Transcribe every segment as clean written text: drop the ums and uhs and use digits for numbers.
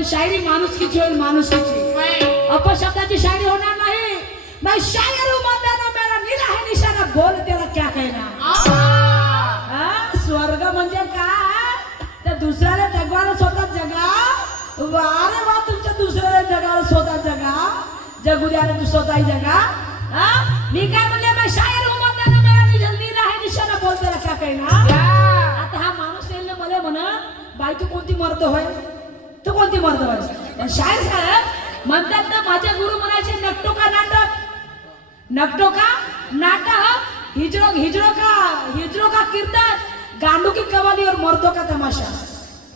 पण शायरी माणुसकीची होईल, माणुसकीची. अपशब्दाची शायरी होणार नाही. मैं शायर हूं मर्दाना, मेरा नीला है निशाना, बोल तेरा क्या कहना. स्वर्ग म्हणजे काय? त्या दुसऱ्याला जगवायला स्वतः जगा. अरे वा, तुमच्या दुसऱ्याला जगायला स्वतः जगा. जगू द्या रे, स्वतःही जगा. मी काय म्हणले, मैं शायर हूं मर्दाना, मेरा नीला है निशाना, बोल तेरा क्या कहना. आता हा माणूस येईल मला म्हणा, बाई तू कोणती मर्द होय, तू कोणती मर्द होय. पण शायर साहेब म्हणतात ना, माझे गुरु म्हणायचे नकटो का नाटक, नकटो का नाटक, हिजरो का कीर्तन, गांडू की कवाली और मर्दों का तमाशा,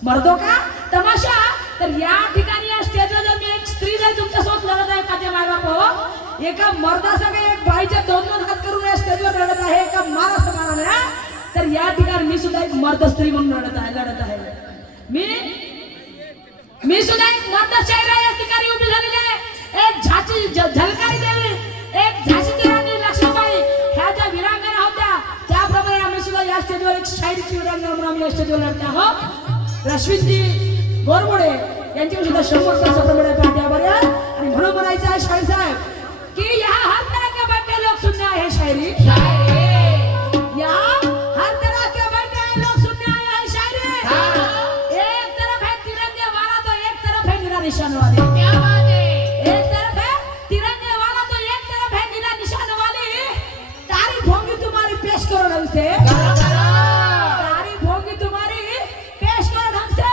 मर्दों का तमाशा. तर या ठिकाणी या स्टेजवर जर मी एक स्त्री जर तुमच्यासोबत लढत आहे, माझे मायबाप एका मर्दासंग एक बाईच्या दोन दोन हात करून या स्टेजवर लढत आहे, एका मारा समानाने, तर या ठिकाणी मी सुद्धा एक मर्द स्त्री म्हणून लढत आहे. मी सुद्धा एक मर्द चेहरा या ठिकाणी उभी झालेली आहे. एक झाची झलकारी देवी, एक झाशीची राणी लक्ष्मीबाई, ह्या ज्या वीरांगना होत्या, त्याप्रमाणे आम्ही सुद्धा या स्टेजवर एक शायरीची वीरांगना म्हणून आम्ही या स्टेजवर लढत आहोत. रश्मीजी गोरबोडे यांची सुद्धा 100% प्रमाणे पाठी बऱ्या. आणि म्हणून म्हणायचं आहे शाहीर साहेब की या हर तरह के बैठे लोग सुनने आए हैं शायरी, या हर तरह के बैठे लोग सुनने आए हैं शायरी. एक तरफ है तिरंगे वाला तो एक तरफ है नीला निशान वाले. क्या बात है. एक तरफ है तिरंगे वाला तो एक तरफ है नीला निशान वाली. तारीफ होगी तुम्हारी पेश करो ढंग से, तारीफ होगी तुम्हारी पेश करो ढंग से.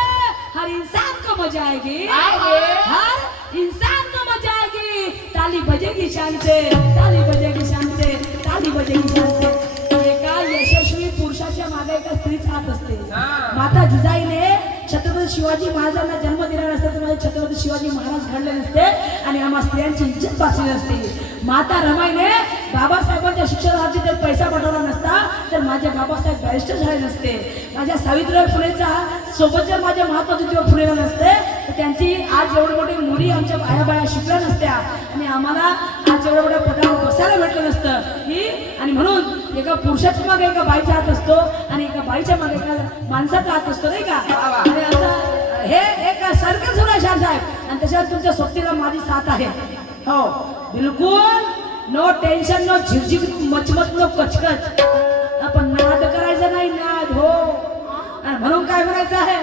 हर इंसान को मजा आएगी, हर इंसान को मजा आएगी. ताली बजेगी शान से, ताली बजेगी शान से, ताली बजेगी शान से. एका यशस्वी पुरुषाच्या मागे एका स्त्रीच हात असते. माता जिजाईने छत्रपती शिवाजी महाराजांना जन्म दिला नसता तर छत्रपती शिवाजी महाराज घडले नसते आणि आम्हा स्त्रियांची इज्जत वाचली नसती. माता रमाईने बाबासाहेबांच्या शिक्षणासाठी जर पैसा पाठवला नसता तर माझे बाबासाहेब बॅरिस्टर झाले नसते. माझ्या सावित्रीबाई फुलेचा सोबत जर माझ्या महात्मा ज्योतिबा फुलेला नसते तर त्यांची आज एवढी मोठी मुली आमच्या बाया शिकल्या नसत्या आणि आम्हाला आज एवढ्या मोठ्या पदावर बसायला भेटलं नसतं. ही आणि म्हणून एका पुरुषाच्या मागे एका बाईचा हात असतो आणि एका बाईच्या मागे एका माणसाचा हात असतो, नाही का. आणि असं हे एक सर्कस होणार शाह साहेब. आणि त्याच्यावर तुमच्या सोबतीला माझी साथ आहे. हो बिलकुल, नो टेन्शन, नो झिरझिर, मचमच, नो कचकच. आपण नाद करायचं नाही, नाद. हो, आणि म्हणून काय म्हणायचं आहे,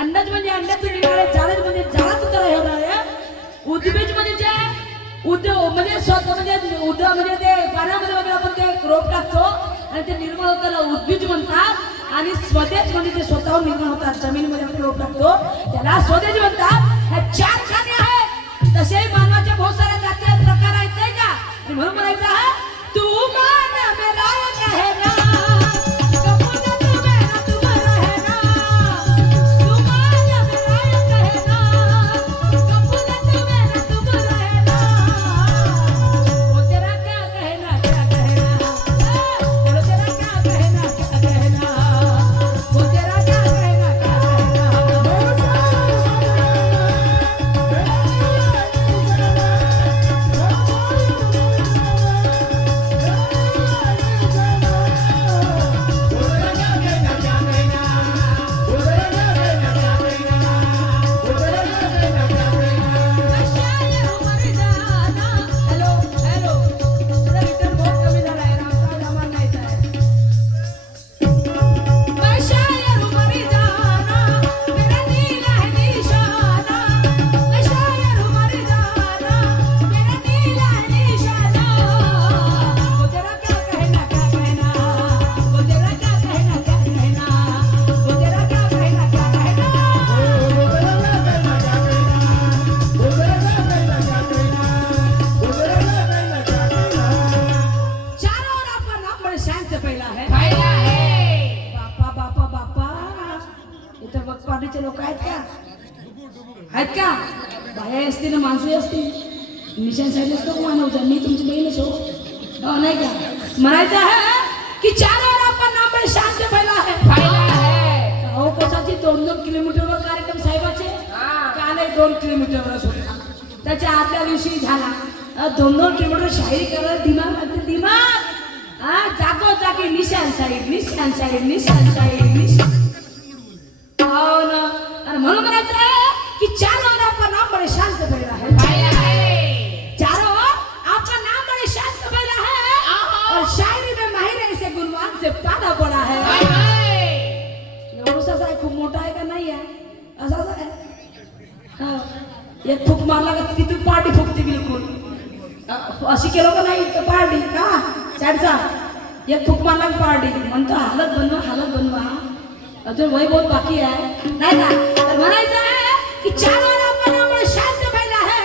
अंडज म्हणजे अंड्याचे निघाले, जाळज म्हणजे जाळाच उत्तर होणार आहे. उद्बीज म्हणजे जे म्हणजे स्वतः म्हणजे उद्या म्हणजे ते पाण्यामध्ये वगैरे आपण ते रोप टाकतो आणि ते निर्माण होताना उद्बीज म्हणतात. आणि स्वदेश म्हणजे ते स्वतःहून निर्माण होतात, जमिनीमध्ये आपण रोप टाकतो त्याला स्वदेश म्हणतात. ह्या 4 खाणी आहेत. तसे मानवाच्या बहुत साऱ्या जाती आहेत, प्रकार आहेत, नाही का. आणि म्हणून म्हणायचं आहे, तू मान मेरा कहना निशान साहेबच तो मानवता मी तुमची बहीणच हो नाही का म्हणायचं आहे की चारों आपण नाम बड़े शान से फैला है हो कसाची 2-2 किलोमीटरवर कार्यक्रम साहेबाचे का नाही 2 किलोमीटरवर होता त्याच्या आदल्या दिवशी झाला 2-2 किलोमीटर शायरी करायला दिमाग जागो जागी निशान साहेब निशान साहेब निशान साहेब निशान हो ना आणि म्हणून म्हणायचं आहे की चारों आपका नाम बड़े शान से फैला है चारों आपका नाम बड़े शान से फैला है और शायरी में माहिर ऐसे गुणवान से पाला पड़ा है एवढासा आहे खूप मोठा आहे का नाही आहे असाच आहे हा एक फूक मारला का तिथून पार्टी फुकते बिलकुल अशी केलं का नाही तर पार्टी का चारचा एक फूक मारला की पार्टी म्हणतो हालत बनवा अजून वही बहुत बाकी आहे नाही का तर म्हणायचं आहे कि चारों आपका नाम बड़े शान से फैला है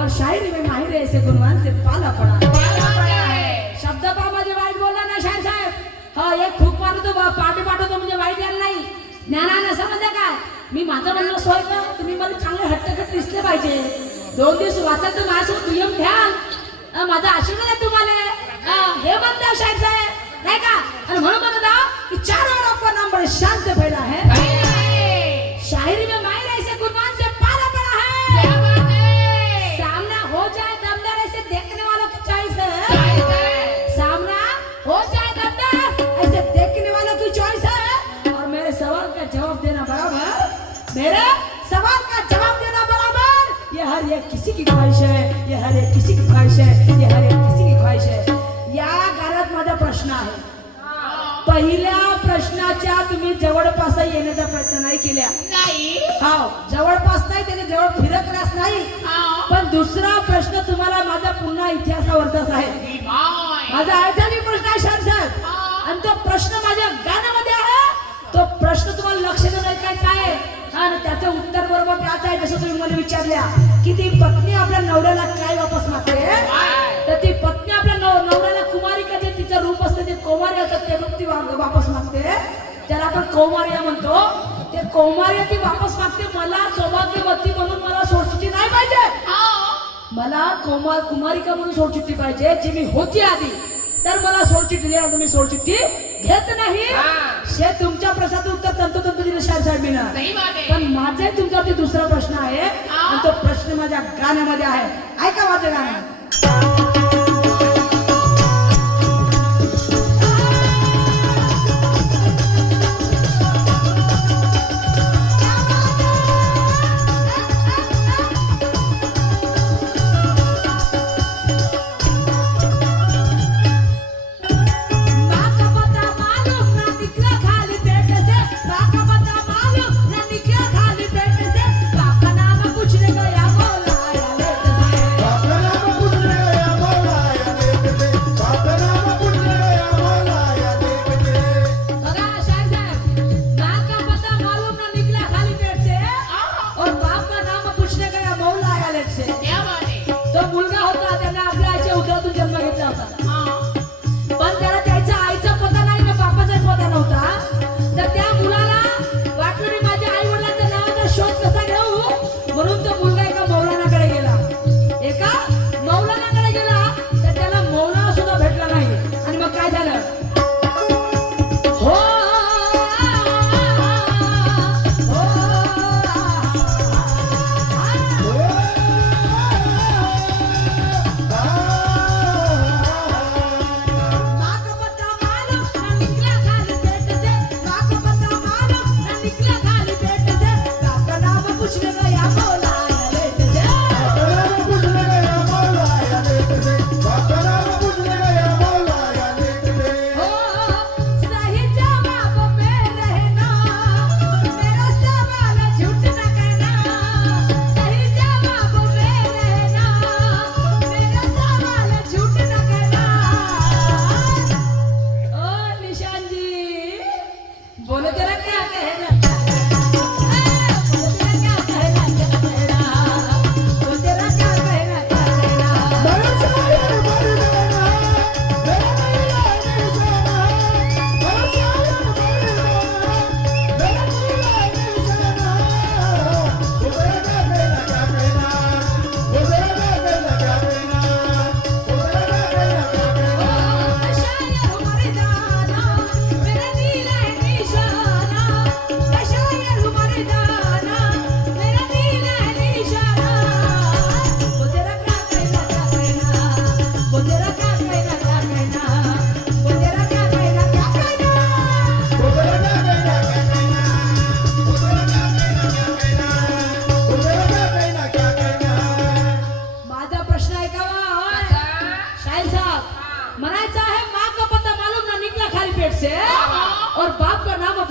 और शायरी में माहिर ऐसे गुणवान से पाला पड़ा है शब्द पा माझे वाईट बोलला ना शायर साहेब हा एक फूक मारतो पार्टी पाठवतो म्हणजे वाईट यायला नाही ज्ञानानं समजलं काय मी माझं म्हणणं सोय ना तुम्ही मला चांगले हट्टखट दिसले पाहिजे 2 दिवस वाचा तर माझं दुय्यम ध्यान माझा आशीर्वाद आहे तुम्हाला हे म्हणता शायर साहेब नाही का आणि म्हणून म्हणता की चारों आपका नाम बड़े शान से फैला है शायरी में माहिर ऐसे गुणवान से पाला पड़ा है क्या बात है सामना हो जाए दमदार ऐसे देखने वालों की चॉइस है सामना हो जाए दमदार ऐसे देखने वालों की चॉइस है और मेरे सवाल का जवाब देना बराबर मेरे सवाल का जवाब देना बराबर ये हर एक किसी की ख्वाहिश है ये हर एक किसी की ख्वाहिश है ये हर एक किसी की ख्वाहिश है या गाण्यात माझा प्रश्न आहे पहिल्या प्रश्नाच्या तुम्ही जवळपास येण्याचा प्रयत्न नाही केला नाही हो जवळपास नाही त्याने जवळ फिरकलाच नाही पण दुसरा प्रश्न तुम्हाला माझा पुन्हा इतिहासावरचाच आहे माझा आयतानी प्रश्न आहे शान साहेब आणि तो प्रश्न माझ्या गाण्यामध्ये आहे तो प्रश्न तुम्हाला लक्ष देऊन ऐकायचा आहे आणि त्याचं उत्तर बरोबर त्याच आहे जसं तुम्ही मला विचारल्या की ती पत्नी आपल्या नवऱ्याला काय वापस मागते तर ती पत्नी आपल्या नवऱ्याला कुमारिका जे तिचं रूप असते ते कौमार्य असतं ते रूप ती वापस मागते त्याला आपण कौमार्य म्हणतो ते कौमार्य ती वापस मागते मला सौभाग्यवती म्हणून मला सोडचिठ्ठी नाही पाहिजे मला कुमारिका म्हणून सोडचिठ्ठी पाहिजे जी मी होती आधी तर मला सोडचिठ्ठी द्या तुम्ही सोडचिठ्ठी घेत नाही हे तुमच्या प्रश्नाचं उत्तर तंतोतंत दिलं शायर साहेबांनी पण माझे तुमच्यावरती दुसरा प्रश्न आहे आणि तो प्रश्न माझ्या गाण्यामध्ये आहे ऐका माझं गाणं बाका नाम कुछ ने गया बोला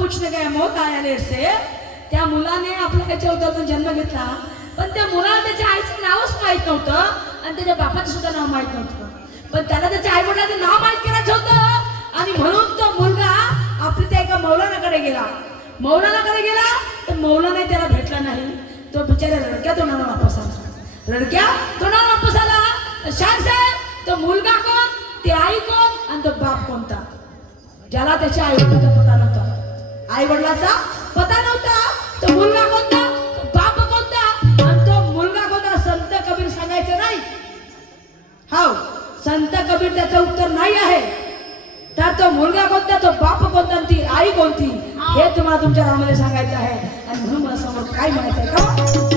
पूछने गया मौत आया लेट से, त्या मुलाने आपल्या याच्या उदरातून जन्म घेतला, पण त्या मुलाला त्याच्या आईचं नावच माहित नव्हतं आणि त्याच्या बापाचं सुद्धा नाव माहित नव्हतं. पण त्याला त्याच्या आई वडिलांचं नाव माहित करायचं होतं आणि म्हणून तो मुलगा आपल्या त्या एका मौलानाकडे गेला. मौलानाकडे गेला तर मौलाना त्याला भेटला नाही. तो बिचारा रडक्या तोंडाने वापस आला. रडक्या तोंडाने वापस आला. शाह साहेब, तो मुलगा कोण, ती आई कोण आणि तो बाप कोणता? ज्याला त्याच्या आई वडिलांचा पता नव्हता, आई वडिलांचा पता नव्हता, तो मुलगा कोणता, तो बाप कोणता आणि तो मुलगा कोणता? संत कबीर सांगायचं नाही. हाव, संत कबीर त्याचं उत्तर नाही आहे. तर तो मुलगा कोणता, तो बाप कोणता, ती आई कोणती, हे तुम्हाला तुमच्या रामाला सांगायचं आहे. आणि म्हणून मला समोर काय म्हणायचं आहे का?